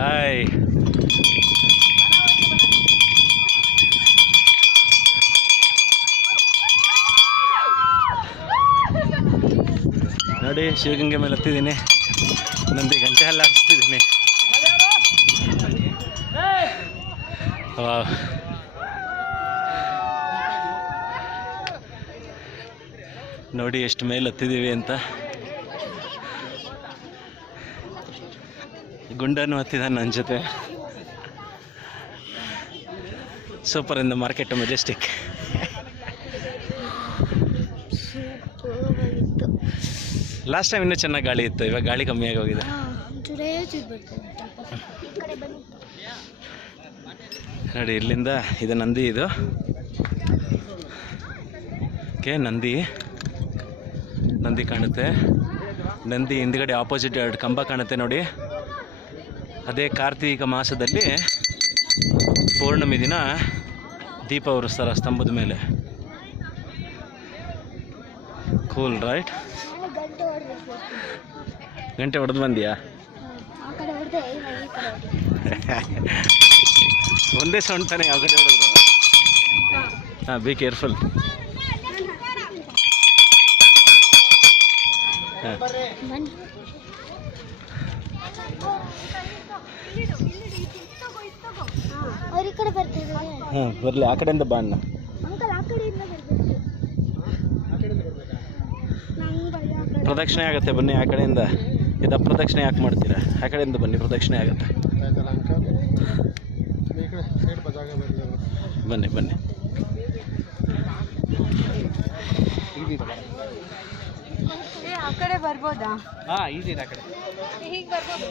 Hi. ನೋಡಿ ಶಿವಗಂಗೆ ಮೇಲೆ ಹತ್ತಿದ್ದೀನಿ, ನಂದಿ ಗಂಟೆ ಎಲ್ಲ ಹಚ್ತಿದ್ದೀನಿ. ನೋಡಿ ಎಷ್ಟು ಮೇಲೆ ಹತ್ತಿದ್ದೀವಿ ಅಂತ. ಗುಂಡನು ಹತ್ತಿದ್ದಾನೆ ನನ್ನ ಜೊತೆ. Super in the market Majestic. Last time ಇನ್ನೂ ಚೆನ್ನಾಗಿ ಗಾಳಿ ಇತ್ತು, ಇವಾಗ ಗಾಳಿ ಕಮ್ಮಿಯಾಗಿ ಹೋಗಿದೆ. ನೋಡಿ ಇಲ್ಲಿಂದ ಇದು ನಂದಿ, ಇದು ಓಕೆ ನಂದಿ ಕಾಣುತ್ತೆ. ನಂದಿ ಹಿಂದ್ಗಡೆ ಆಪೋಸಿಟ್ 2 ಕಂಬ ಕಾಣುತ್ತೆ ನೋಡಿ. ಅದೇ ಕಾರ್ತಿಕ ಮಾಸದಲ್ಲಿ ಪೌರ್ಣಮಿ ದಿನ ದೀಪ ಉರಿಸ್ತಾರೆ ಸ್ತಂಭದ ಮೇಲೆ. Cool right. ಗಂಟೆ ಹೊಡೆದು ಬಂದಿಯಾ? ಒಂದೇ ಸೌಂಡ್ ತಾನೆ, ಯಾವ ಕಡೆ ಹೊಡೆದ್ರು? ಹಾಂ, ಬಿ ಕೇರ್ಫುಲ್. ಬರಲಿ, ಆ ಕಡೆಯಿಂದ ಬಾ ಅಣ್ಣ. ಪ್ರದಕ್ಷಿಣೆ ಆಗುತ್ತೆ, ಬನ್ನಿ ಆ ಕಡೆಯಿಂದ. ಇದು ಅಪ್ರದಕ್ಷಿಣೆ ಯಾಕೆ ಮಾಡ್ತೀರಾ? ಆ ಕಡೆಯಿಂದ ಬನ್ನಿ, ಪ್ರದಕ್ಷಿಣೆ ಆಗುತ್ತೆ. ಬನ್ನಿ ಬನ್ನಿ. ಆ ಕಡೆ ಬರ್ಬೋದಾ? ಹಾಂ, ಈಸಿ ಇದೆ ಆ ಕಡೆ. ಹೀಗೆ ಬರ್ಬೋದು.